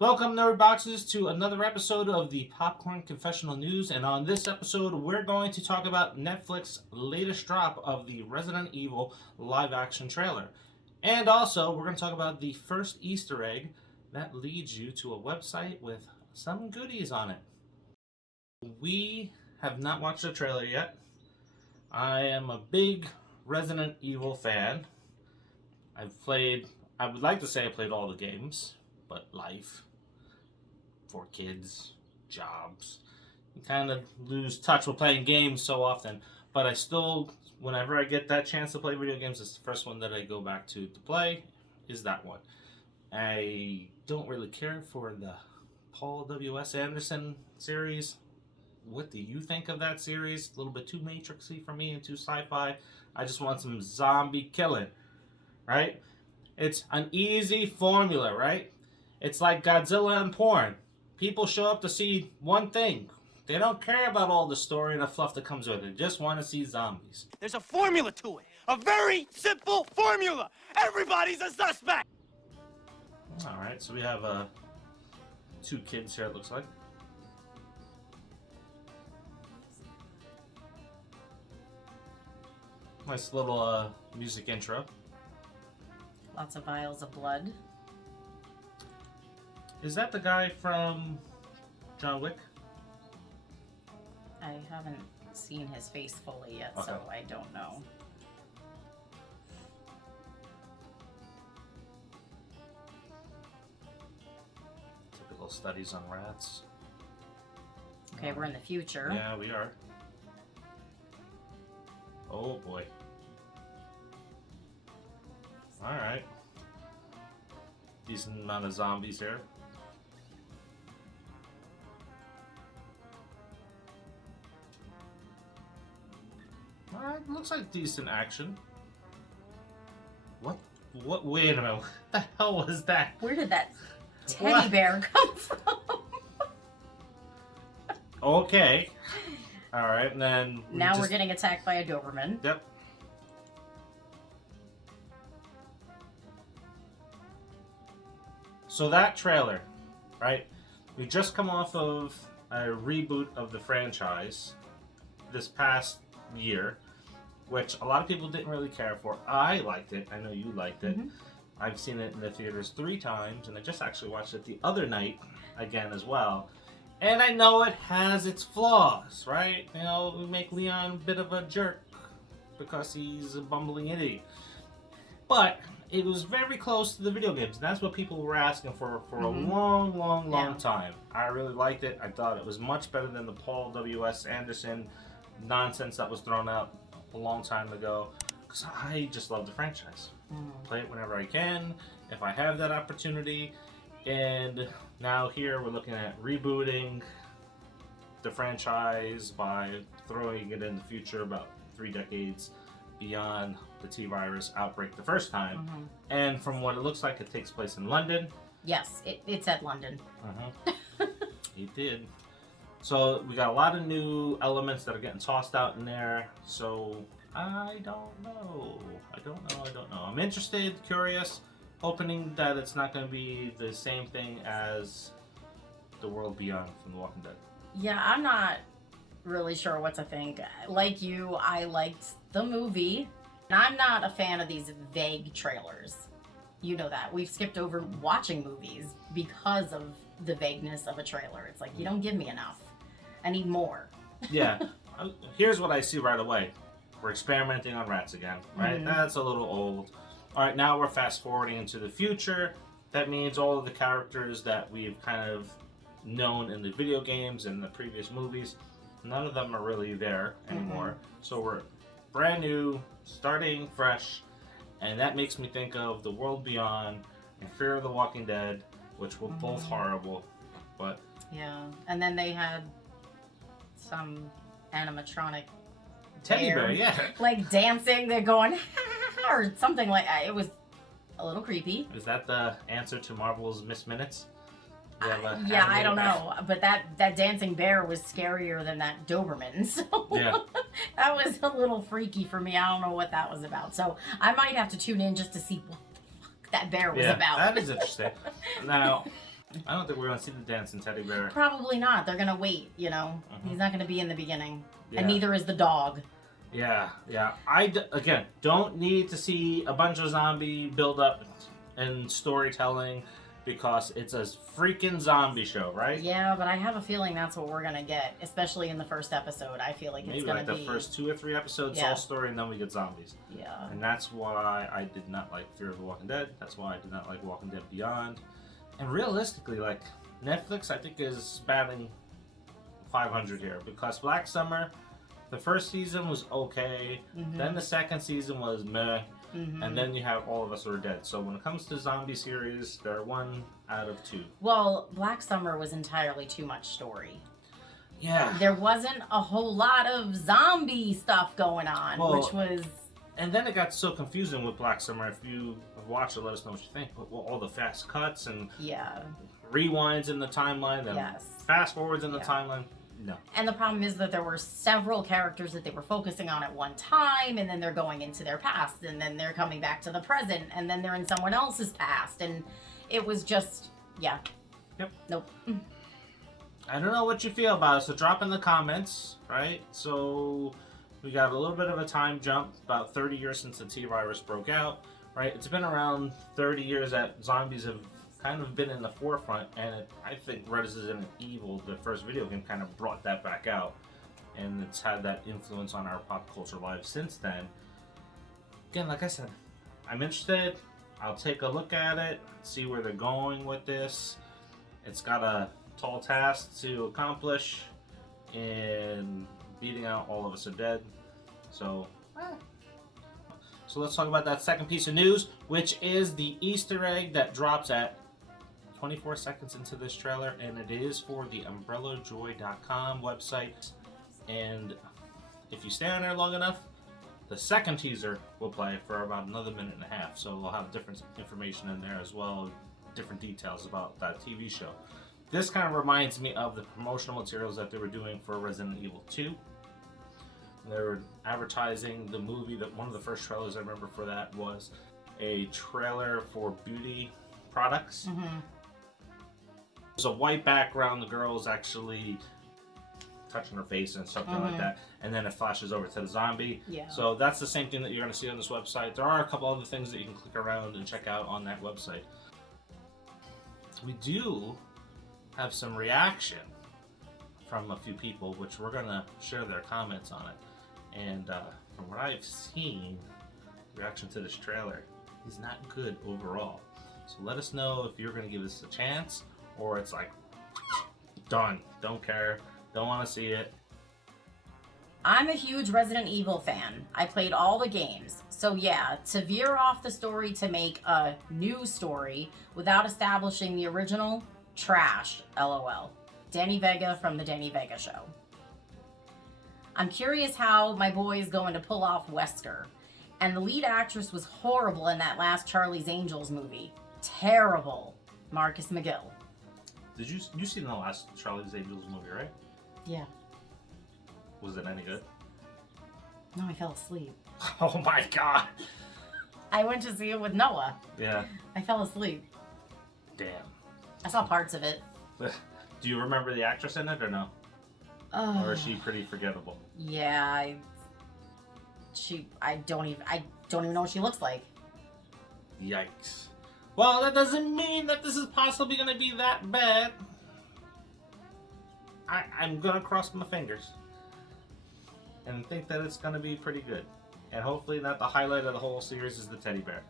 Welcome, Nerd Boxes, to another episode of the Popcorn Confessional News. And on this episode, we're going to talk about Netflix's latest drop of the Resident Evil live-action trailer. And also, we're going to talk about the first Easter egg that leads you to a website with some goodies on it. We have not watched the trailer yet. I am a big Resident Evil fan. I would like to say I played all the games, but life, 4 kids, jobs, you kind of lose touch with playing games so often. But I still, whenever I get that chance to play video games, it's the first one that I go back to play, is that one. I don't really care for the Paul W.S. Anderson series. What do you think of that series? A little bit too Matrixy for me and too sci-fi. I just want some zombie killing, right? It's an easy formula, right? It's like Godzilla and porn. People show up to see one thing. They don't care about all the story and the fluff that comes with it. They just want to see zombies. There's a formula to it. A very simple formula. Everybody's a suspect. Alright, so we have 2 kids here, it looks like. Nice little music intro. Lots of vials of blood. Is that the guy from John Wick? I haven't seen his face fully yet, so I don't know. Typical studies on rats. Okay, we're in the future. Yeah, we are. Oh boy. Alright. Decent amount of zombies here. Alright, looks like decent action. What? Wait a minute. What the hell was that? Where did that teddy bear come from? Okay. Alright, and then... Now we're getting attacked by a Doberman. Yep. So that trailer, right? We just come off of a reboot of the franchise this past year, which a lot of people didn't really care for. I liked it. I know you liked it. Mm-hmm. I've seen it in the theaters 3 times, and I just actually watched it the other night again as well. And I know it has its flaws, right? You know, we make Leon a bit of a jerk because he's a bumbling idiot. But it was very close to the video games, and that's what people were asking for a long time. I really liked it. I thought it was much better than the Paul W.S. Anderson nonsense that was thrown out a long time ago, because I just love the franchise. Play it whenever I can, if I have that opportunity. And now here we're looking at rebooting the franchise by throwing it in the future about 3 decades beyond the T-virus outbreak the first time. And from what it looks like, it takes place in London. Yes, it's at London. It did. So we got a lot of new elements that are getting tossed out in there. So I don't know. I don't know. I'm interested, curious, hoping that it's not going to be the same thing as The World Beyond from The Walking Dead. Yeah, I'm not really sure what to think. Like you, I liked the movie. And I'm not a fan of these vague trailers. You know that. We've skipped over watching movies because of the vagueness of a trailer. It's like, you don't give me enough. I need more. Yeah. Here's what I see right away. We're experimenting on rats again, right? That's a little old. All right, now we're fast forwarding into the future. That means all of the characters that we've kind of known in the video games and the previous movies, none of them are really there anymore. So we're brand new, starting fresh, and that makes me think of The World Beyond and Fear of the Walking Dead, which were both horrible. But yeah, and then they had some animatronic teddy bear, yeah, like dancing. They're going or something like that. It was a little creepy. Is that the answer to Marvel's Miss Minutes? Yeah, I don't know, but that dancing bear was scarier than that Doberman. So yeah, that was a little freaky for me. I don't know what that was about. So I might have to tune in just to see what the fuck that bear was about. That is interesting. Now, I don't think we're gonna see the dancing teddy bear. Probably not. They're gonna wait, you know. Mhm. He's not gonna be in the beginning. Yeah. And neither is the dog. Yeah. Again, don't need to see a bunch of zombie build up and storytelling because it's a freaking zombie show, right? Yeah, but I have a feeling that's what we're gonna get, especially in the first episode. I feel like it's Maybe gonna like the be first 2 or 3 episodes, Yeah. all story, and then we get zombies. Yeah. And that's why I did not like Fear of the Walking Dead. That's why I did not like Walking Dead Beyond. And realistically, like, Netflix, I think, is batting 500 here because Black Summer, the first season was okay. Then the second season was meh. And then you have All of Us Are Dead. So when it comes to zombie series, they're 1 out of 2. Well, Black Summer was entirely too much story. Yeah. There wasn't a whole lot of zombie stuff going on, Well, which was... And then it got so confusing with Black Summer. If you have watched it, let us know what you think. But all the fast cuts and Yeah. rewinds in the timeline and Yes. fast forwards in the Yeah. timeline. No. And the problem is that there were several characters that they were focusing on at one time, and then they're going into their past, and then they're coming back to the present, and then they're in someone else's past, and it was just, yeah. Yep. Nope. I don't know what you feel about it, so drop in the comments, right? So we got a little bit of a time jump, about 30 years since the T-virus broke out, right? It's been around 30 years that zombies have kind of been in the forefront, and I think Resident Evil, the first video game, kind of brought that back out, and it's had that influence on our pop culture lives since then. Again, like I said, I'm interested. I'll take a look at it, see where they're going with this. It's got a tall task to accomplish in beating out All of Us Are Dead. So let's talk about that second piece of news, which is the Easter egg that drops at 24 seconds into this trailer, and it is for the umbrellajoy.com website. And if you stay on there long enough, the second teaser will play for about another minute and a half. So we'll have different information in there as well, different details about that TV show. This kind of reminds me of the promotional materials that they were doing for Resident Evil 2. They were advertising the movie. That one of the first trailers I remember for that was a trailer for beauty products. There's a white background, the girl's actually touching her face and something like that, and then it flashes over to the zombie. Yeah. So that's the same thing that you're going to see on this website. There are a couple other things that you can click around and check out on that website. We do have some reaction from a few people, which we're going to share their comments on it. And from what I've seen, reaction to this trailer is not good overall. So let us know if you're going to give this a chance, or it's like, done, don't care, don't want to see it. I'm a huge Resident Evil fan. I played all the games. So yeah, to veer off the story to make a new story without establishing the original, trash, LOL. Danny Vega from the Danny Vega Show. I'm curious how my boy is going to pull off Wesker. And the lead actress was horrible in that last Charlie's Angels movie. Terrible. Marcus McGill. Did you see the last Charlie's Angels movie, right? Yeah. Was it any good? No, I fell asleep. Oh my god! I went to see it with Noah. Yeah. I fell asleep. Damn. I saw parts of it. Do you remember the actress in it or no? Or is she pretty forgettable? Yeah, I don't even know what she looks like. Yikes. Well, that doesn't mean that this is possibly going to be that bad. I'm going to cross my fingers and think that it's going to be pretty good. And hopefully not the highlight of the whole series is the teddy bear.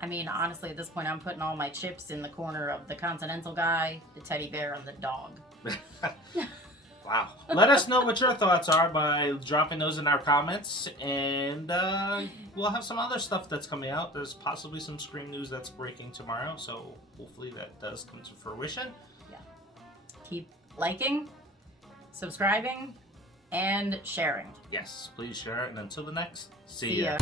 I mean, honestly, at this point, I'm putting all my chips in the corner of the Continental guy, the teddy bear, and the dog. Wow. Let us know what your thoughts are by dropping those in our comments, and we'll have some other stuff that's coming out. There's possibly some Scream news that's breaking tomorrow, so hopefully that does come to fruition. Yeah. Keep liking, subscribing, and sharing. Yes, please share it, and until the next, See ya.